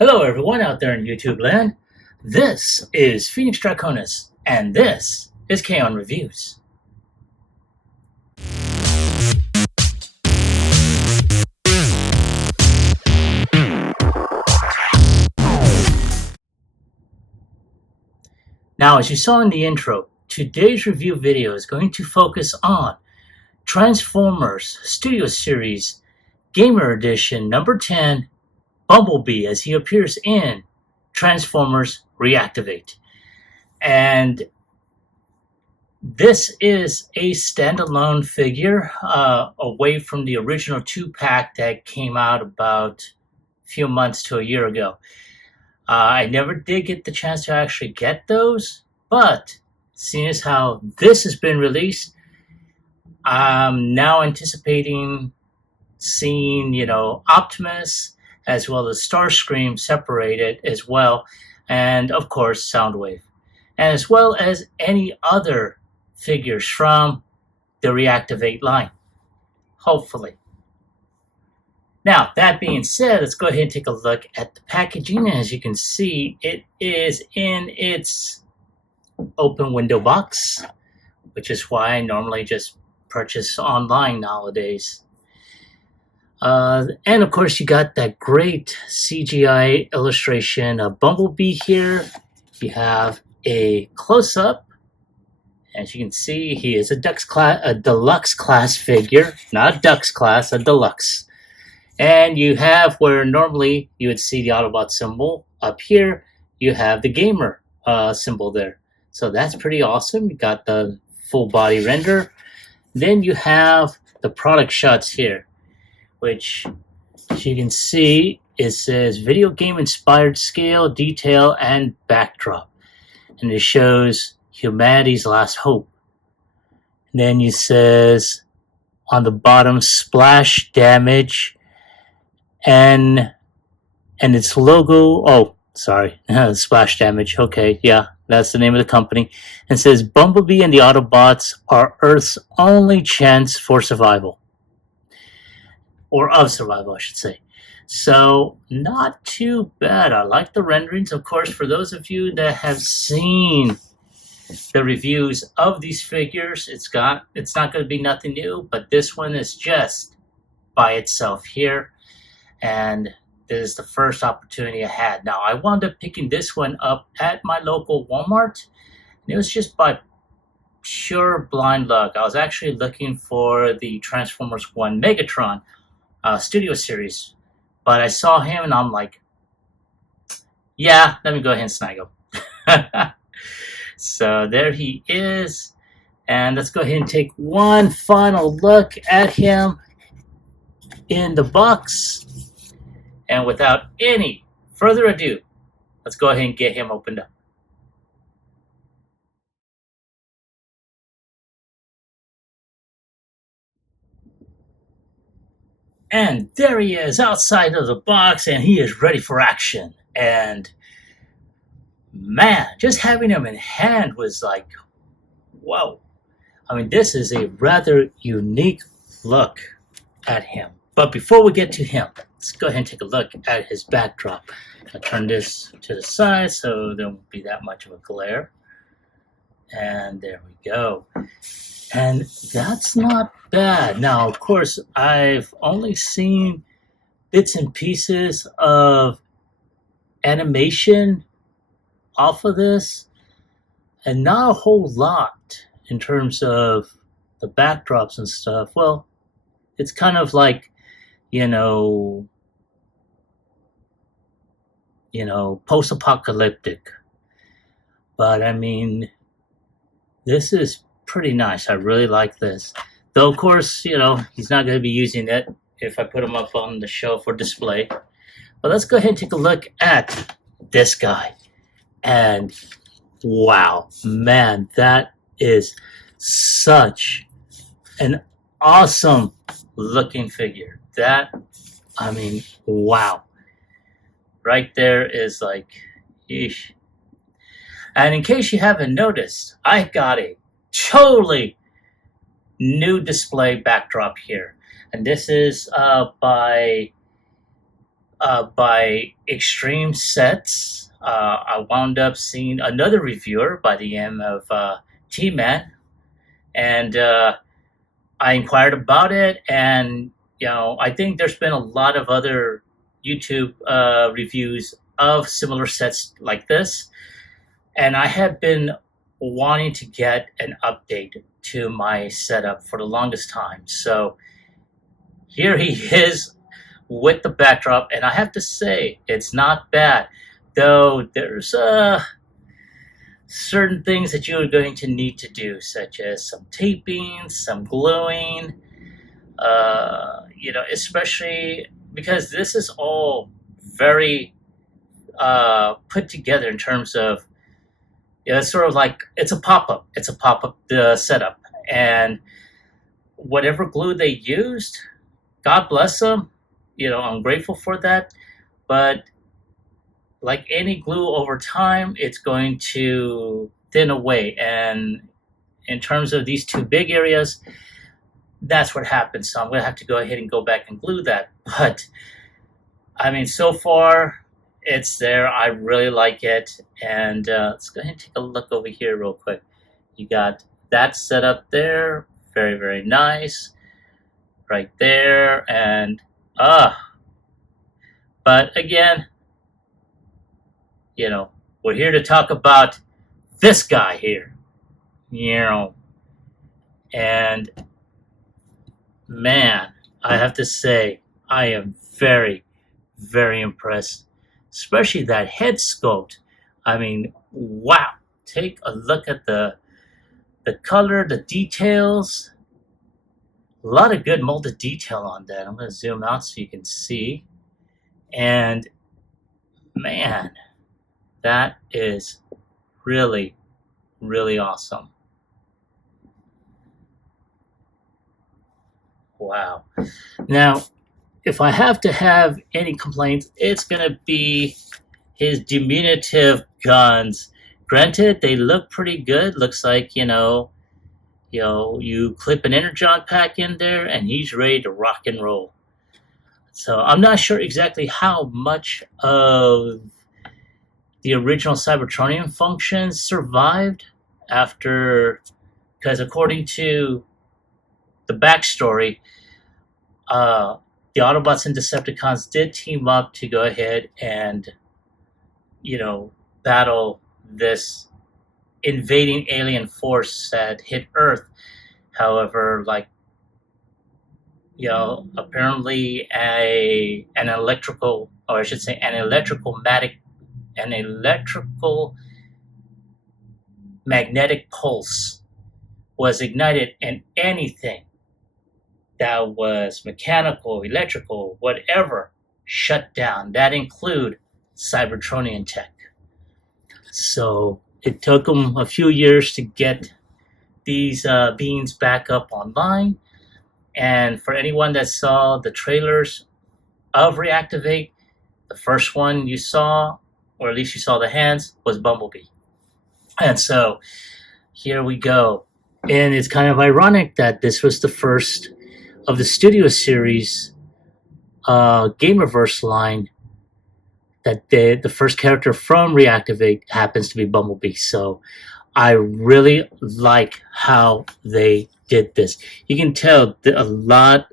Hello, everyone out there in YouTube land. This is Phoenix Draconis, and this is Kaon Reviews. Now, as you saw in the intro, today's review video is going to focus on Transformers Studio Series Gamer Edition number 10, Bumblebee, as he appears in Transformers Reactivate. And this is a standalone figure away from the original 2-pack that came out about a few months to a year ago. I never did get the chance to actually get those, but seeing as how this has been released, I'm now anticipating seeing, Optimus as well as Starscream separated as well, and of course Soundwave, and as well as any other figures from the Reactivate line, hopefully. Now, that being said, let's go ahead and take a look at the packaging. As you can see, it is in its open window box, which is why I normally just purchase online nowadays. And of course, you got that great CGI illustration of Bumblebee here. You have a close-up. As you can see, he is a deluxe class figure, not Dux class, a deluxe. And you have where normally you would see the Autobot symbol up here, you have the gamer symbol there. So that's pretty awesome. You got the full body render. Then you have the product shots here, which, as you can see, it says video game inspired scale, detail, and backdrop. And it shows humanity's last hope. And then it says on the bottom, splash damage, and its logo, splash damage, okay, yeah, that's the name of the company. And it says Bumblebee and the Autobots are Earth's only chance for survival. Or of survival, I should say. So, not too bad. I like the renderings. Of course, for those of you that have seen the reviews of these figures, it's not going to be nothing new, but this one is just by itself here. And this is the first opportunity I had. Now, I wound up picking this one up at my local Walmart. And it was just by pure blind luck. I was actually looking for the Transformers 1 Megatron Studio Series. But I saw him and I'm like, yeah, let me go ahead and snag him. So there he is. And let's go ahead and take one final look at him in the box. And without any further ado, let's go ahead and get him opened up. And there he is outside of the box, and he is ready for action. And man, just having him in hand was like, whoa. I mean, this is a rather unique look at him. But before we get to him, let's go ahead and take a look at his backdrop. I'll turn this to the side so there won't be that much of a glare. And there we go. And that's not bad. Now, of course, I've only seen bits and pieces of animation off of this, and not a whole lot in terms of the backdrops and stuff. Well, it's kind of like, post-apocalyptic. But I mean, this is pretty nice. I really like this. Though, of course, he's not going to be using it if I put him up on the shelf for display. But let's go ahead and take a look at this guy. And wow, man, that is such an awesome looking figure. Wow. Right there is like, eesh. And in case you haven't noticed, I got a totally new display backdrop here. And this is by by Extreme Sets. I wound up seeing another reviewer by the name of T-Man, and I inquired about it, and I think there's been a lot of other YouTube reviews of similar sets like this, and I have been wanting to get an update to my setup for the longest time. So here he is with the backdrop, and I have to say it's not bad, though there's certain things that you're going to need to do, such as some taping, some gluing, especially because this is all very put together in terms of, it's sort of like it's a pop-up. It's a pop-up setup, and whatever glue they used, God bless them. I'm grateful for that, but like any glue over time, it's going to thin away. And in terms of these two big areas, that's what happens. So I'm going to have to go ahead and go back and glue that. But I mean, so far it's there. I really like it. And let's go ahead and take a look over here real quick. You got that set up there. Very, very nice. Right there. And but again, we're here to talk about this guy here, and man, I have to say, I am very, very impressed, especially that head sculpt. I mean, wow, take a look at the color, the details, a lot of good molded detail on that. I'm going to zoom out so you can see, and man, that is really, really awesome. Wow. Now, if I have to have any complaints, it's going to be his diminutive guns. Granted, they look pretty good. Looks like, you clip an energon pack in there and he's ready to rock and roll. So I'm not sure exactly how much of the original Cybertronian functions survived after, because according to the backstory, the Autobots and Decepticons did team up to go ahead and, battle this invading alien force that hit Earth. However, apparently an electrical magnetic pulse was ignited, and anything that was mechanical, electrical, whatever, shut down. That include Cybertronian tech. So it took them a few years to get these beings back up online. And for anyone that saw the trailers of Reactivate, the first one you saw, or at least you saw the hands, was Bumblebee. And so here we go. And it's kind of ironic that this was the first of the Studio Series Gamerverse line, that the first character from Reactivate happens to be Bumblebee. So I really like how they did this. You can tell that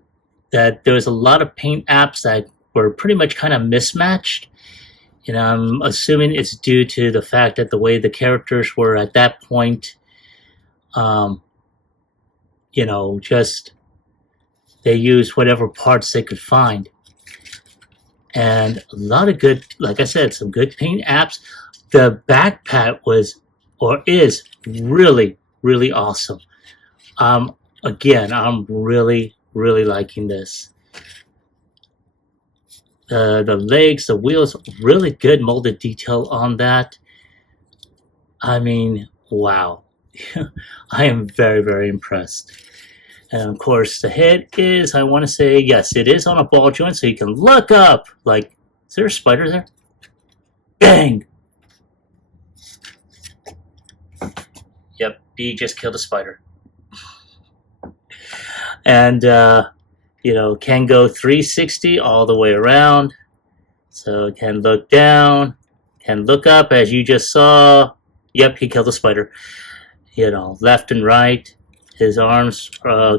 there was a lot of paint apps that were pretty much kind of mismatched. I'm assuming it's due to the fact that the way the characters were at that point, just they used whatever parts they could find. And a lot of good, like I said, some good paint apps. The backpack is really, really awesome. Again, I'm really, really liking this. The legs, the wheels, really good molded detail on that. I mean, wow. I am very, very impressed. And of course, the head is, I want to say, yes, it is on a ball joint, so you can look up. Like, is there a spider there? Bang! Yep, B just killed a spider. And, can go 360 all the way around. So can look down, can look up, as you just saw. Yep, he killed a spider. You know, left and right. His arms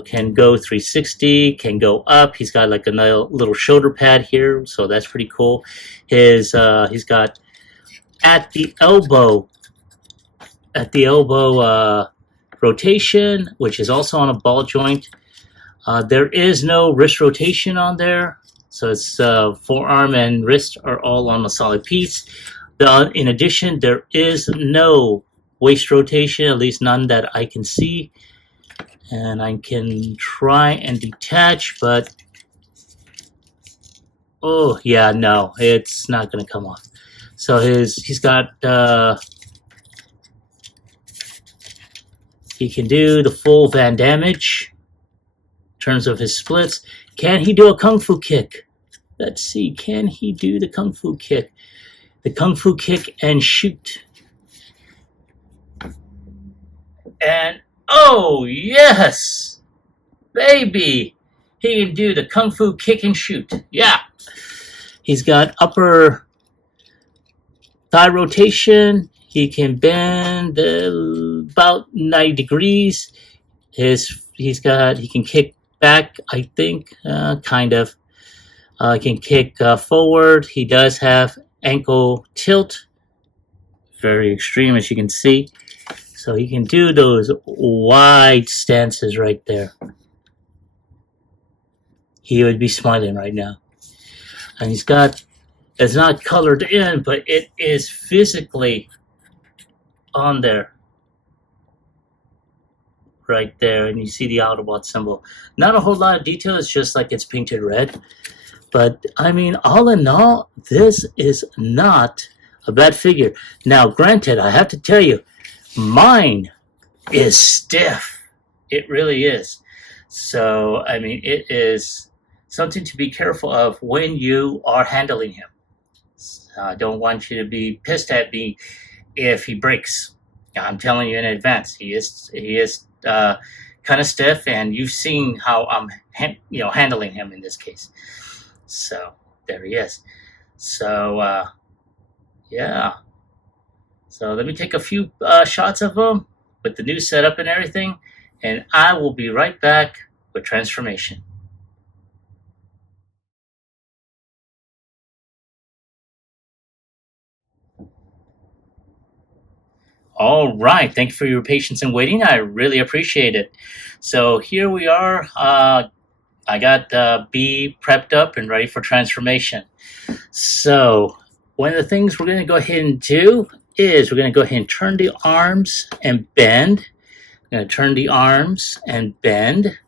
can go 360, can go up. He's got like a little shoulder pad here, so that's pretty cool. He's got at the elbow rotation, which is also on a ball joint. There is no wrist rotation on there, so it's forearm and wrist are all on a solid piece. In addition, there is no waist rotation, at least none that I can see. And I can try and detach, but oh yeah, no, it's not going to come off. So he's got he can do the full Van damage in terms of his splits. Can he do a kung fu kick? Let's see. Can he do the kung fu kick? The kung fu kick and shoot. And oh yes, baby, he can do the kung fu kick and shoot. Yeah, he's got upper thigh rotation. He can bend about 90 degrees. He can kick back, I think, kind of. He can kick forward. He does have ankle tilt, very extreme, as you can see. So he can do those wide stances right there. He would be smiling right now. And it's not colored in, but it is physically on there. Right there. And you see the Autobot symbol. Not a whole lot of detail. It's just like it's painted red. But, I mean, all in all, this is not a bad figure. Now, granted, I have to tell you, mine is stiff. It really is. So, I mean, it is something to be careful of when you are handling him. I don't want you to be pissed at me if he breaks. I'm telling you in advance, he is kind of stiff, and you've seen how I'm handling him in this case. So there he is. So yeah. So let me take a few shots of him with the new setup and everything, and I will be right back with transformation. All right, thank you for your patience and waiting. I really appreciate it. So here we are. I got B prepped up and ready for transformation. So one of the things we're going to go ahead and do is we're going to go ahead and turn the arms and bend. I'm going to turn the arms and bend.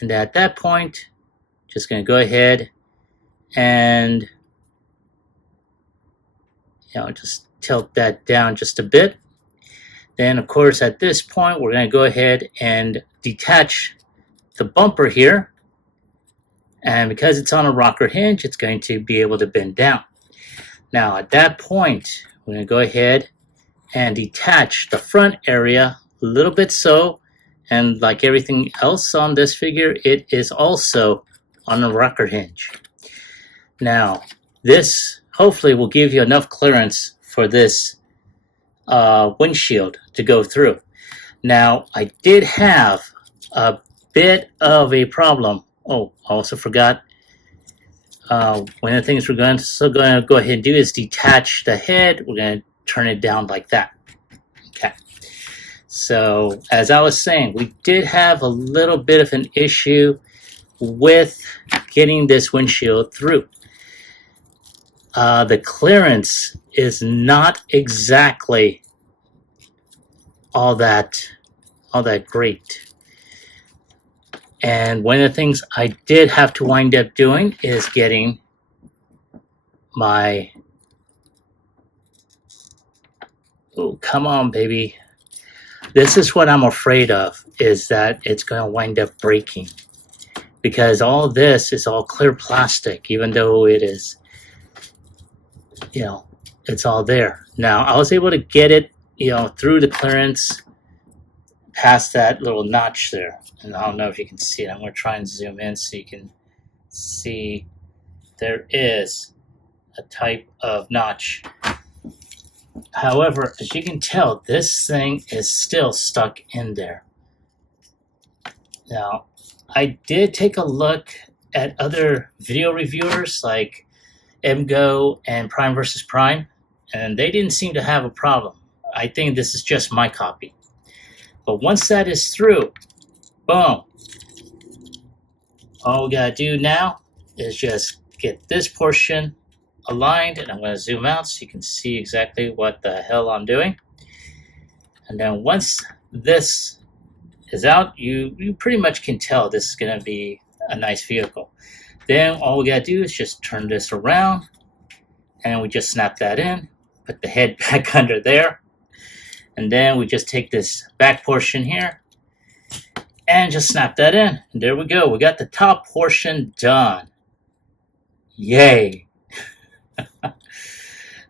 And at that point, just going to go ahead and just tilt that down just a bit. Then, of course, at this point, we're going to go ahead and detach the bumper here. And because it's on a rocker hinge, it's going to be able to bend down. Now, at that point, we're going to go ahead and detach the front area a little bit so. And like everything else on this figure, it is also on a rocker hinge. Now, this hopefully will give you enough clearance for this windshield to go through. Now, I did have a bit of a problem. Oh, I also forgot. One of the things we're going to go ahead and do is detach the head. We're going to turn it down like that. Okay. So, as I was saying, we did have a little bit of an issue with getting this windshield through. The clearance is not exactly all that great. And one of the things I did have to wind up doing is getting my, oh, come on, baby. This is what I'm afraid of, is that it's going to wind up breaking. Because all this is all clear plastic, even though it is, it's all there. Now, I was able to get it, through the clearance past that little notch there. And I don't know if you can see it. I'm going to try and zoom in so you can see there is a type of notch. However, as you can tell, this thing is still stuck in there. Now, I did take a look at other video reviewers like MGO and Prime vs. Prime, and they didn't seem to have a problem. I think this is just my copy. But once that is through, boom. All we gotta do now is just get this portion aligned, and I'm gonna zoom out so you can see exactly what the hell I'm doing. And then once this is out, you pretty much can tell this is gonna be a nice vehicle. Then all we gotta do is just turn this around, and we just snap that in, put the head back under there, and then we just take this back portion here and just snap that in. And there we go. We got the top portion done. Yay.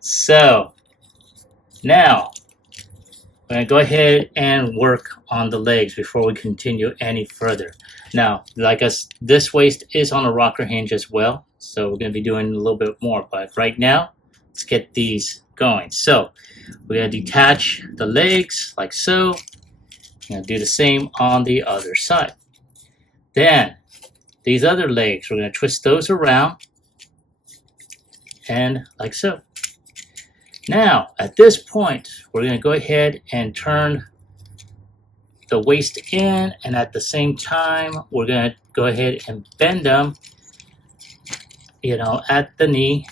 So now we're going to go ahead and work on the legs before we continue any further. Now, like us, this waist is on a rocker hinge as well, so we're going to be doing a little bit more. But right now, let's get these going. So we're going to detach the legs like so. We're going to do the same on the other side. Then these other legs, we're going to twist those around and like so. Now, at this point, we're going to go ahead and turn the waist in, and at the same time, we're going to go ahead and bend them, at the knee.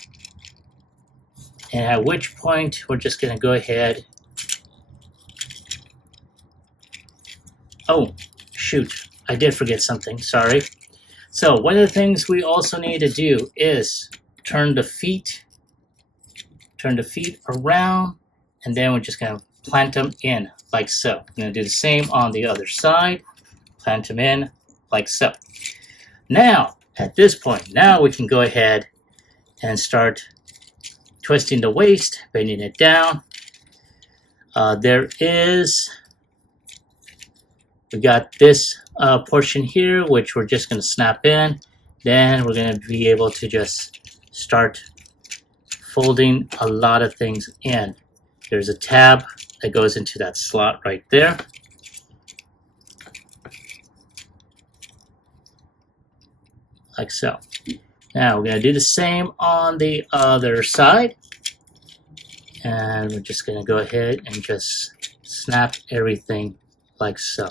And at which point, we're just going to go ahead. Oh, shoot. I did forget something. Sorry. So one of the things we also need to do is turn the feet around, and then we're just going to plant them in like so. I'm going to do the same on the other side. Plant them in like so. Now, at this point, now we can go ahead and start twisting the waist, bending it down. We got this portion here, which we're just going to snap in. Then we're going to be able to just start folding a lot of things in. There's a tab that goes into that slot right there. Like so. Now we're going to do the same on the other side. And we're just going to go ahead and just snap everything like so.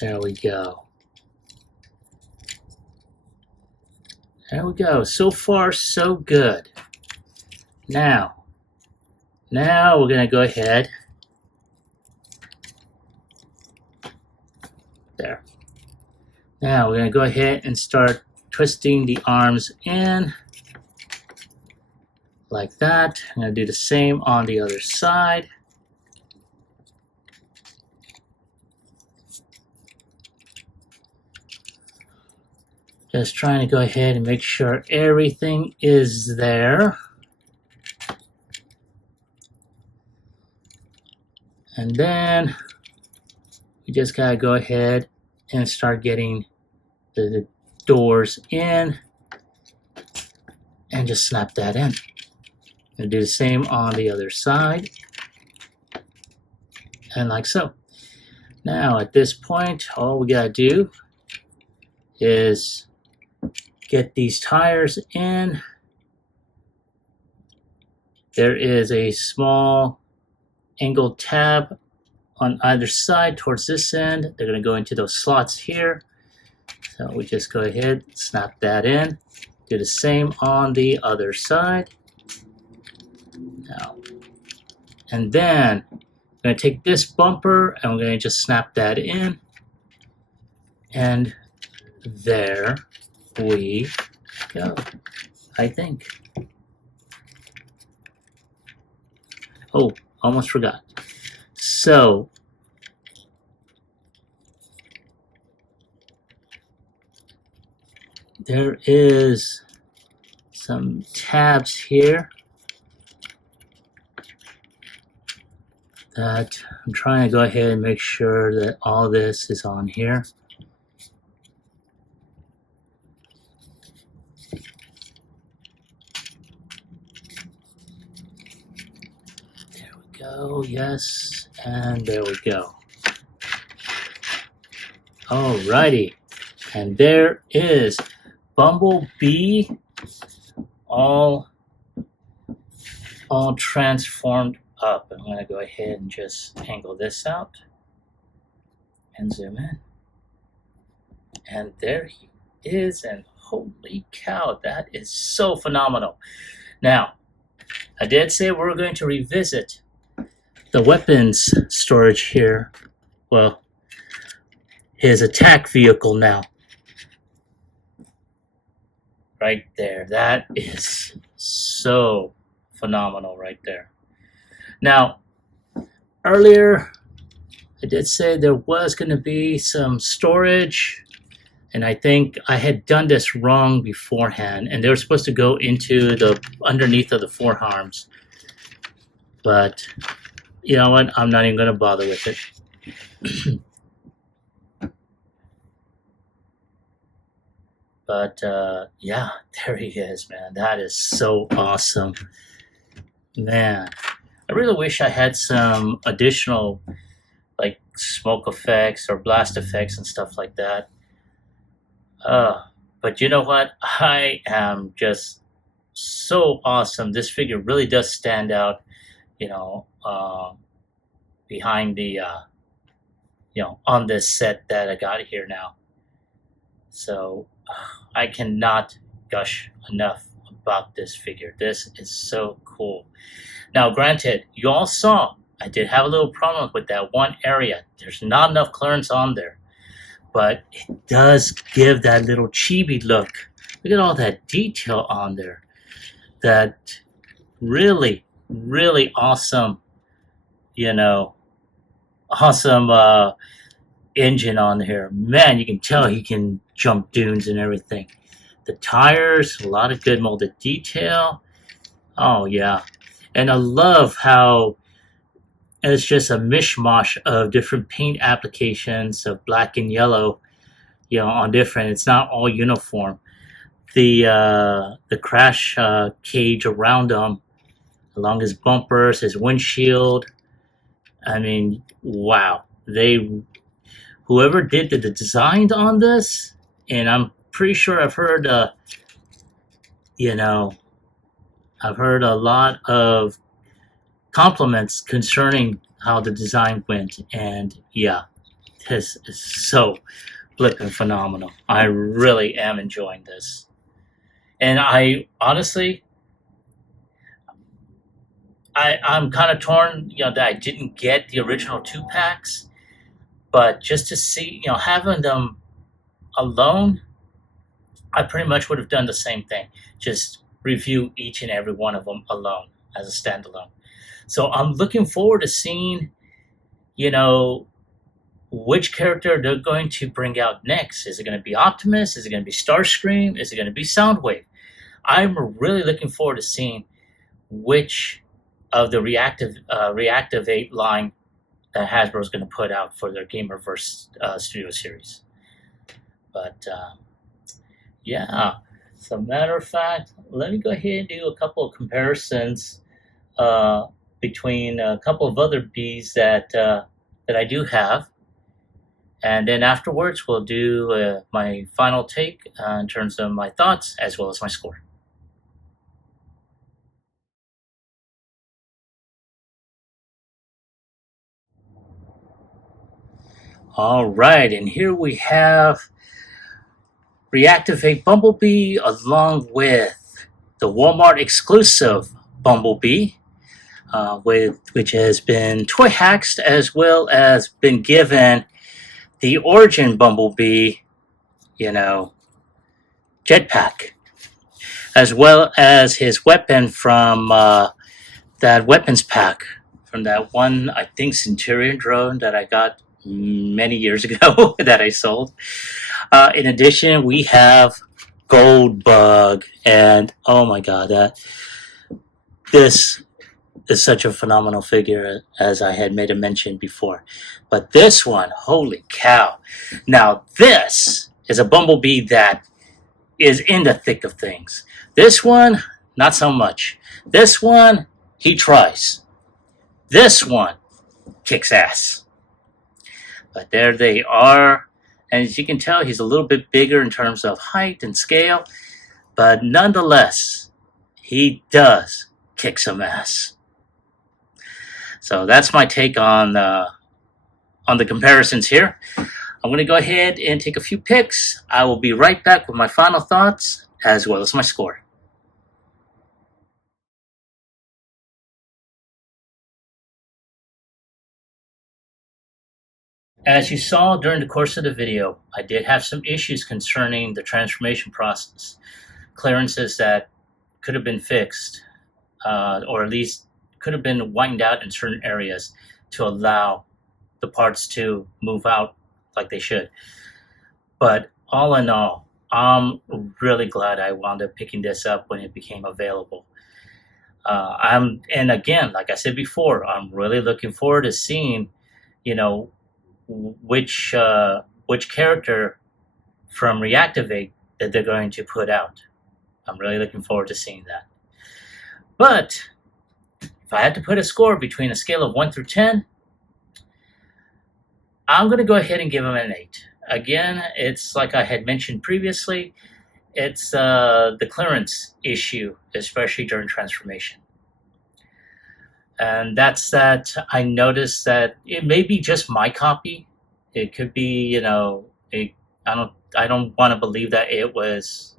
There we go. There we go. So far, so good. Now we're going to go ahead. There. Now we're going to go ahead and start twisting the arms in like that. I'm going to do the same on the other side. Just trying to go ahead and make sure everything is there. And then we just gotta go ahead and start getting the doors in and just snap that in. And do the same on the other side. And like so. Now at this point, all we gotta do is get these tires in. There is a small angled tab on either side towards this end. They're going to go into those slots here. So we just go ahead, snap that in. Do the same on the other side. Now, and then I'm going to take this bumper and we're going to just snap that in. And there we go, I think. Oh, almost forgot. So, there is some tabs here that I'm trying to go ahead and make sure that all this is on here. There we go, yes, and there we go. Alrighty, and there is Bumblebee all transformed up. I'm going to go ahead and just angle this out and zoom in. And there he is, and holy cow, that is so phenomenal. Now, I did say we're going to revisit the weapons storage here. Well, his attack vehicle now. Right there. That is so phenomenal right there. Now, earlier I did say there was going to be some storage, and I think I had done this wrong beforehand, and they were supposed to go into the underneath of the forearms. But you know what? I'm not even going to bother with it. But yeah, there he is, man. That is so awesome. Man, I really wish I had some additional like smoke effects or blast effects and stuff like that. But you know what? I am just so awesome. This figure really does stand out, you know, behind the, you know, on this set that I got here now. So I cannot gush enough about this figure. This is so cool. Now, granted, you all saw I did have a little problem with that one area. There's not enough clearance on there, but it does give that little chibi look. Look at all that detail on there. That really, really awesome, you know, awesome engine on here. Man, you can tell he can jump dunes and everything. The tires, a lot of good molded detail. Oh yeah, and I love how it's just a mishmash of different paint applications of black and yellow, you know, on different. It's not all uniform. The crash cage around him, along his bumpers, his windshield. I mean, wow. Whoever did the design on this, and I'm pretty sure I've heard, you know, I've heard a lot of compliments concerning how the design went, and yeah, this is so flippin' phenomenal. I really am enjoying this, and I honestly, I'm kind of torn, you know, that I didn't get the original 2-packs, but just to see, you know, having them alone, I pretty much would have done the same thing. Just review each and every one of them alone as a standalone. So I'm looking forward to seeing, you know, which character they're going to bring out next. Is it going to be Optimus? Is it going to be Starscream? Is it going to be Soundwave? I'm really looking forward to seeing which of the Reactivate line that Hasbro's going to put out for their Gamerverse Studio series. But yeah, as a matter of fact, let me go ahead and do a couple of comparisons between a couple of other bees that I do have, and then afterwards we'll do my final take in terms of my thoughts as well as my score. All right, and here we have Reactivate Bumblebee along with the Walmart exclusive Bumblebee, which has been toy hacked as well as been given the origin Bumblebee, you know, jetpack, as well as his weapon from that weapons pack from that one, I think, Centurion drone that I got many years ago that I sold. In addition, we have gold bug, and oh my god, this is such a phenomenal figure, as I had made a mention before. But this one, holy cow. Now, this is a Bumblebee that is in the thick of things. This one, not so much. This one, he tries. This one kicks ass. But there they are. And as you can tell, he's a little bit bigger in terms of height and scale. But nonetheless, he does kick some ass. So that's my take on the comparisons here. I'm going to go ahead and take a few picks. I will be right back with my final thoughts as well as my score. As you saw during the course of the video, I did have some issues concerning the transformation process. Clearances that could have been fixed, or at least could have been widened out in certain areas to allow the parts to move out like they should. But all in all, I'm really glad I wound up picking this up when it became available. And again, like I said before, I'm really looking forward to seeing, you know, which character from Reactivate that they're going to put out. I'm really looking forward to seeing that. But if I had to put a score between a scale of 1 through 10, I'm going to go ahead and give him an 8. Again, it's like I had mentioned previously, it's the clearance issue, especially during transformation. And that's that I noticed that it may be just my copy. It could be, I don't want to believe that it was,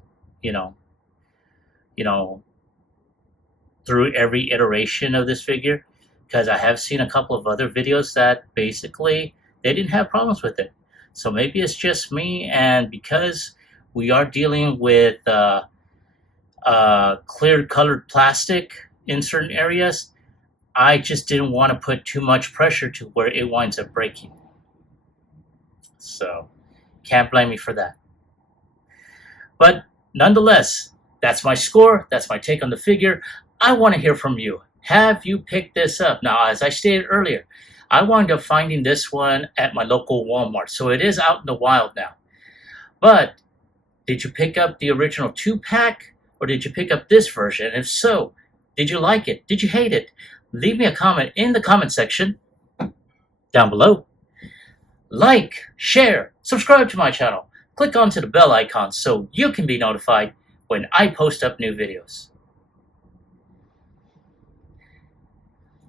through every iteration of this figure, because I have seen a couple of other videos that basically they didn't have problems with it. So maybe it's just me, and because we are dealing with clear colored plastic in certain areas, I just didn't want to put too much pressure to where it winds up breaking. So can't blame me for that. But nonetheless, that's my score. That's my take on the figure. I want to hear from you. Have you picked this up? Now, as I stated earlier, I wound up finding this one at my local Walmart. So it is out in the wild now. But did you pick up the original 2-pack, or did you pick up this version? And if so, did you like it? Did you hate it? Leave me a comment in the comment section down below. Like, share, subscribe to my channel. Click onto the bell icon so you can be notified when I post up new videos.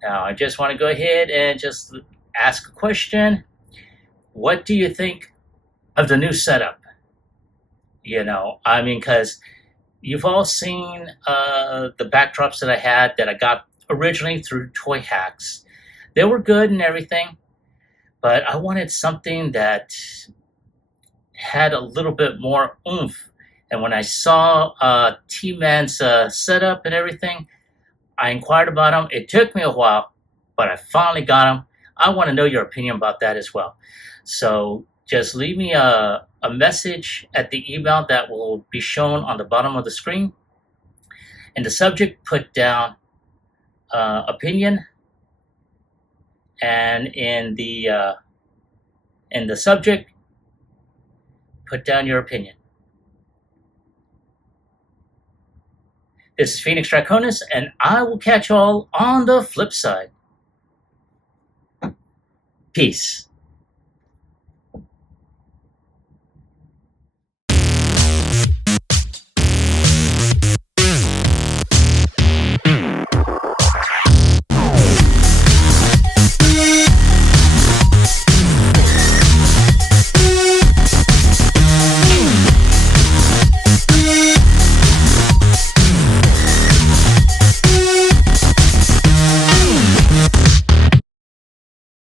Now, I just want to go ahead and just ask a question. What do you think of the new setup? Because you've all seen the backdrops that I had that I got originally through Toy Hacks. They were good and everything, but I wanted something that had a little bit more oomph. And when I saw T-Man's setup and everything, I inquired about him. It took me a while, but I finally got him. I want to know your opinion about that as well. So just leave me a message at the email that will be shown on the bottom of the screen. In the subject, put down opinion, and in the subject, put down your opinion. This is Phoenix Draconis, and I will catch you all on the flip side. Peace.